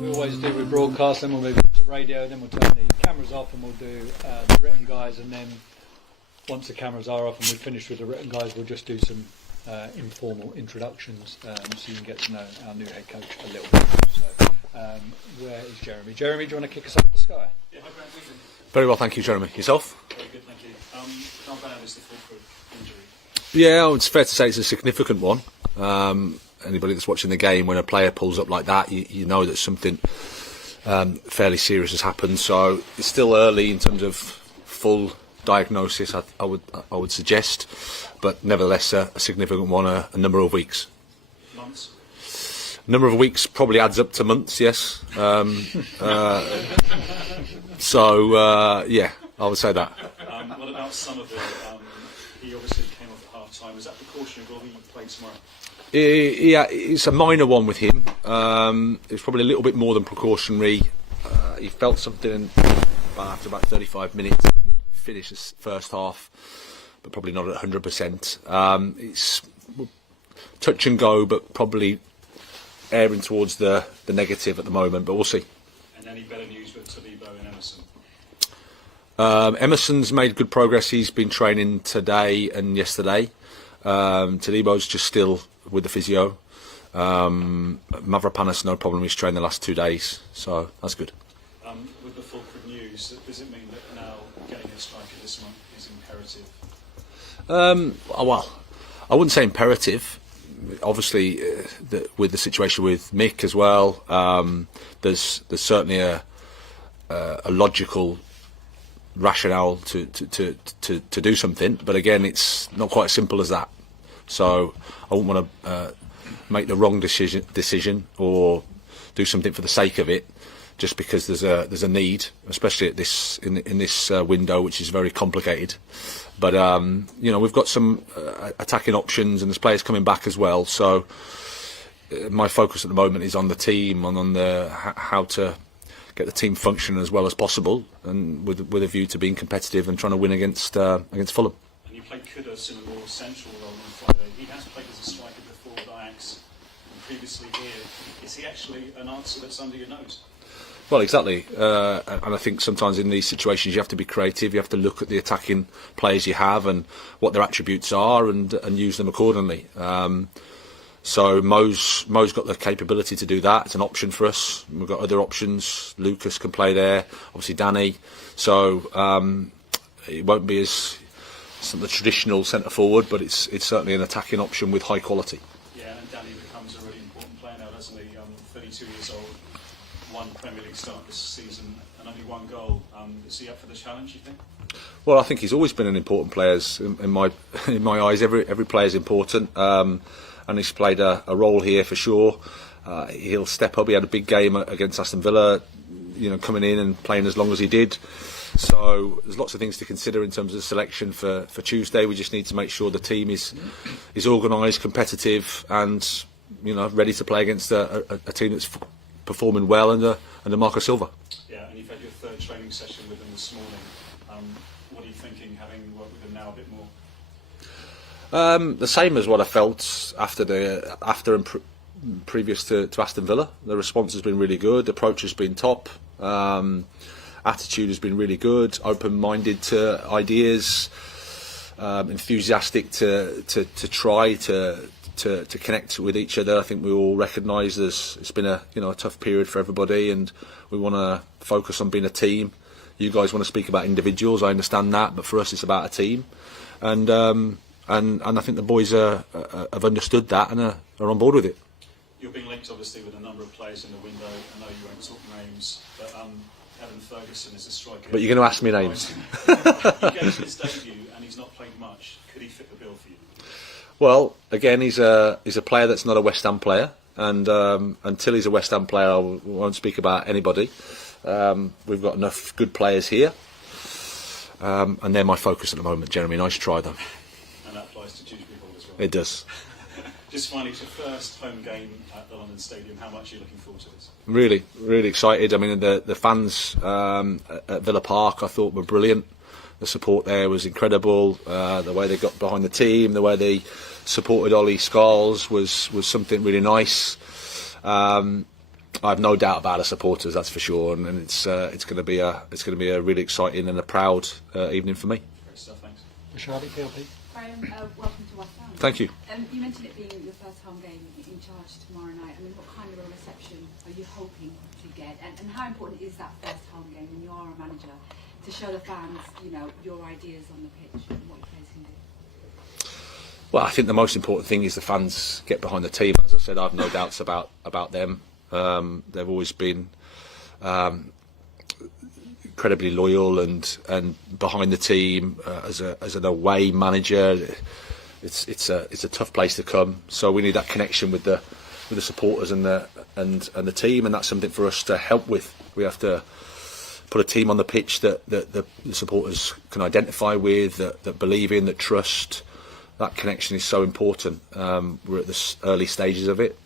We always do with broadcast, then we'll move on to radio, then we'll turn the cameras off and we'll do the written guys, and then once the cameras are off and we've finished with the written guys, we'll just do some informal introductions so you can get to know our new head coach a little bit. So, where is Jeremy? Jeremy, do you want to kick us off the sky? Yeah, hi Grant. Very well, thank you, Jeremy. Yourself? Very good, thank you. How bad is the Fulham injury? Yeah, it's fair to say it's a significant one. Anybody that's watching the game, when a player pulls up like that, you know that something fairly serious has happened. So it's still early in terms of full diagnosis, I would suggest, but nevertheless a significant one, a number of weeks. Months? Number of weeks probably adds up to months, yes. So yeah, I would say that. What about Somerville? He obviously came off at half time. Was that precautionary or will he play tomorrow? Yeah, it's a minor one with him. It's probably a little bit more than precautionary. He felt something after about 35 minutes, finished the first half, but probably not at 100%. It's touch and go, but probably erring towards the negative at the moment, but we'll see. And any better news with Talibo and Emerson? Emerson's made good progress. He's been training today and yesterday. Talibo's just still with the physio. Mavropanos, no problem. He's trained the last 2 days, so that's good. With the Fulham news, does it mean that now getting a striker this month is imperative? Well, I wouldn't say imperative. Obviously, with the situation with Mick as well, there's certainly a logical rationale to do something, but again, it's not quite as simple as that. So I wouldn't want to make the wrong decision or do something for the sake of it, just because there's a need, especially at this in this window, which is very complicated. But we've got some attacking options, and there's players coming back as well. So my focus at the moment is on the team and on how to get the team functioning as well as possible, and with a view to being competitive and trying to win against Fulham. And you played Kudus in a more central role on Friday. He has played as a striker before with Ajax and previously here. Is he actually an answer that's under your nose? Well, exactly, and I think sometimes in these situations you have to be creative. You have to look at the attacking players you have and what their attributes are, and use them accordingly. So Mo's got the capability to do that. It's an option for us. We've got other options. Lucas can play there, obviously Danny. So it won't be as the traditional centre forward, but it's certainly an attacking option with high quality. Yeah, and Danny becomes a really important player now, doesn't he? 32 years old, one Premier League start this season, and only one goal. Is he up for the challenge, you think? Well, I think he's always been an important player in my eyes. Every player is important. And he's played a role here for sure. He'll step up. He had a big game against Aston Villa, coming in and playing as long as he did. So there's lots of things to consider in terms of selection for Tuesday. We just need to make sure the team is organised, competitive, and ready to play against a team that's performing well under Marco Silva. Yeah, and you've had your third training session with him this morning. What are you thinking, having worked with him now a bit more? The same as what I felt after and previous to Aston Villa. The response has been really good. The approach has been top. Attitude has been really good. Open-minded to ideas. Enthusiastic to try to connect with each other. I think we all recognise it's been a tough period for everybody, and we want to focus on being a team. You guys want to speak about individuals. I understand that, but for us, it's about a team. And I think the boys have understood that and are on board with it. You're being linked, obviously, with a number of players in the window. I know you won't talk names, but Evan Ferguson is a striker. But you're going to ask me names. He gave his debut and he's not played much. Could he fit the bill for you? Well, again, he's a player that's not a West Ham player, and until he's a West Ham player, I won't speak about anybody. We've got enough good players here, and they're my focus at the moment, Jeremy. Nice try, though. And that applies to Dewsbury Hall as well. It does. Just finally, it's your first home game at the London Stadium. How much are you looking forward to this? Really, really excited. I mean, the fans at Villa Park, I thought, were brilliant. The support there was incredible. The way they got behind the team, the way they supported Ollie Scholes was something really nice. I have no doubt about our supporters, that's for sure, and it's going to be a really exciting and a proud evening for me. Great stuff, thanks. Charlie, PLP. Graham, welcome to West Ham. Thank you. You mentioned it being your first home game in charge tomorrow night. I mean, what kind of a reception are you hoping to get? And how important is that first home game when you are a manager to show the fans, your ideas on the pitch and what your players can do? Well, I think the most important thing is the fans get behind the team. As I said, I have no doubts about them. They've always been incredibly loyal and behind the team as an away manager. It's a tough place to come. So we need that connection with the supporters and the team, and that's something for us to help with. We have to put a team on the pitch that the supporters can identify with, that believe in, that trust. That connection is so important. We're at the early stages of it,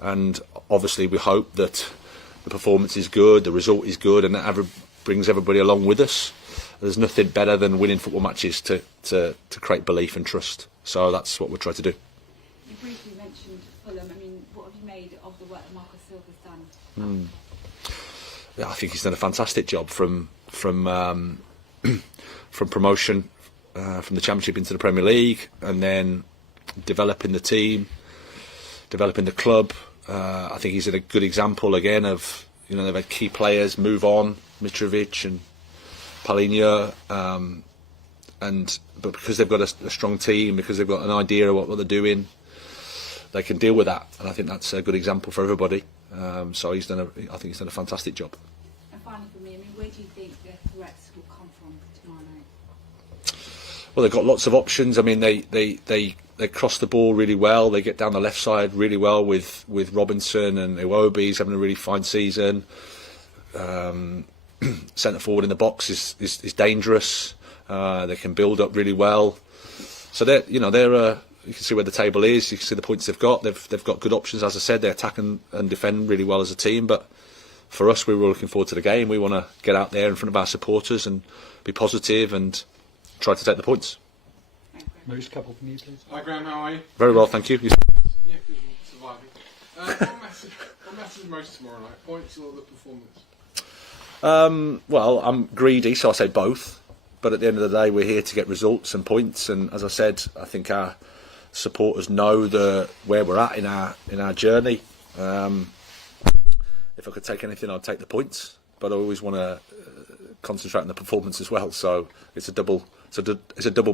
and obviously we hope that the performance is good, the result is good, and that brings everybody along with us. There's nothing better than winning football matches to create belief and trust. So that's what we're trying to do. You briefly mentioned Fulham. I mean, what have you made of the work that Marcus Silva's done? Yeah, I think he's done a fantastic job from promotion from the Championship into the Premier League, and then developing the team, developing the club. I think he's a good example again of, they've had key players move on, Mitrovic and Paulinho, but because they've got a strong team, because they've got an idea of what they're doing, they can deal with that, and I think that's a good example for everybody. So I think he's done a fantastic job. And finally for me, I mean, where do you think their threats will come from tomorrow night? Well, they've got lots of options. I mean, they cross the ball really well. They get down the left side really well with Robinson, and Iwobi's having a really fine season. Centre forward in the box is dangerous. They can build up really well. So they're you can see where the table is. You can see the points they've got. They've got good options. As I said, they attack and defend really well as a team. But for us, we were looking forward to the game. We want to get out there in front of our supporters and be positive and try to take the points. Moose, couple from you, please. Hi Graham, how are you? Very well, thank you. Yeah, good, surviving. What matters most tomorrow night? Points or the performance? Well, I'm greedy, so I say both. But at the end of the day, we're here to get results and points. And as I said, I think our supporters know where we're at in our journey. If I could take anything, I'd take the points. But I always want to concentrate on the performance as well. So it's a double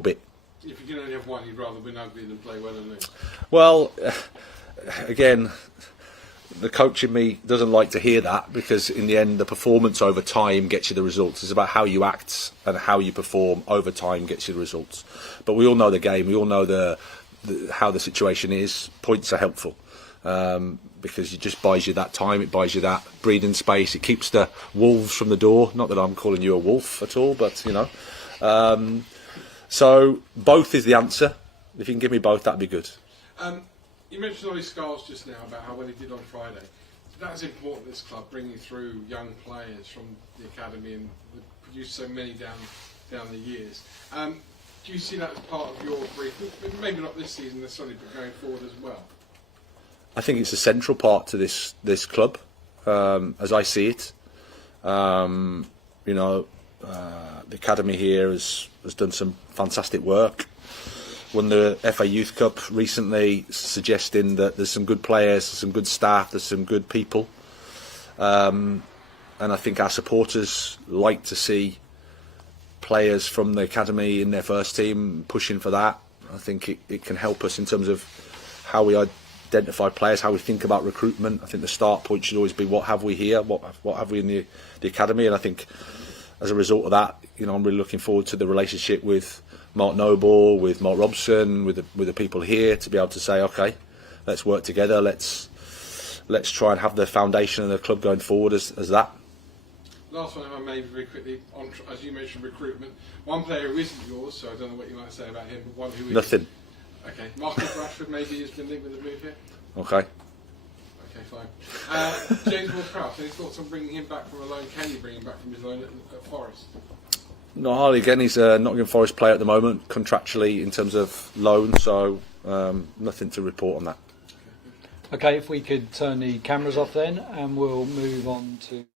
bit. If you can only have one, you'd rather win ugly than play well and lose. Well, again, the coach in me doesn't like to hear that, because in the end, the performance over time gets you the results. It's about how you act and how you perform over time gets you the results. But we all know the game. We all know how the situation is. Points are helpful because it just buys you that time. It buys you that breathing space. It keeps the wolves from the door. Not that I'm calling you a wolf at all, but So both is the answer. If you can give me both, that'd be good. You mentioned Ollie Scholes just now about how well he did on Friday. That's important, this club, bringing through young players from the academy, and produced so many down the years. Do you see that as part of your brief? Maybe not this season necessarily, but going forward as well. I think it's a central part to this club, as I see it. The academy here has done some fantastic work. Won the FA Youth Cup recently, suggesting that there's some good players, some good staff, there's some good people. And I think our supporters like to see players from the academy in their first team, pushing for that. I think it can help us in terms of how we identify players, how we think about recruitment. I think the start point should always be, what have we here, what have we in the academy. And I think as a result of that, I'm really looking forward to the relationship with Mark Noble, with Mark Robson, with the people here, to be able to say, okay, let's work together, let's try and have the foundation of the club going forward as that. Last one, if I may, very quickly, as you mentioned, recruitment. One player who isn't yours, so I don't know what you might say about him, but one who is. Nothing. Okay. Marcus Rashford maybe has been linked with the move here? Okay. Okay, fine. James Ward-Prowse, any thoughts on bringing him back from a loan? Can you bring him back from his loan at Forest? No, hardly. Again, he's a Nottingham Forest player at the moment, contractually in terms of loan, so nothing to report on that. Okay, if we could turn the cameras off then, and we'll move on to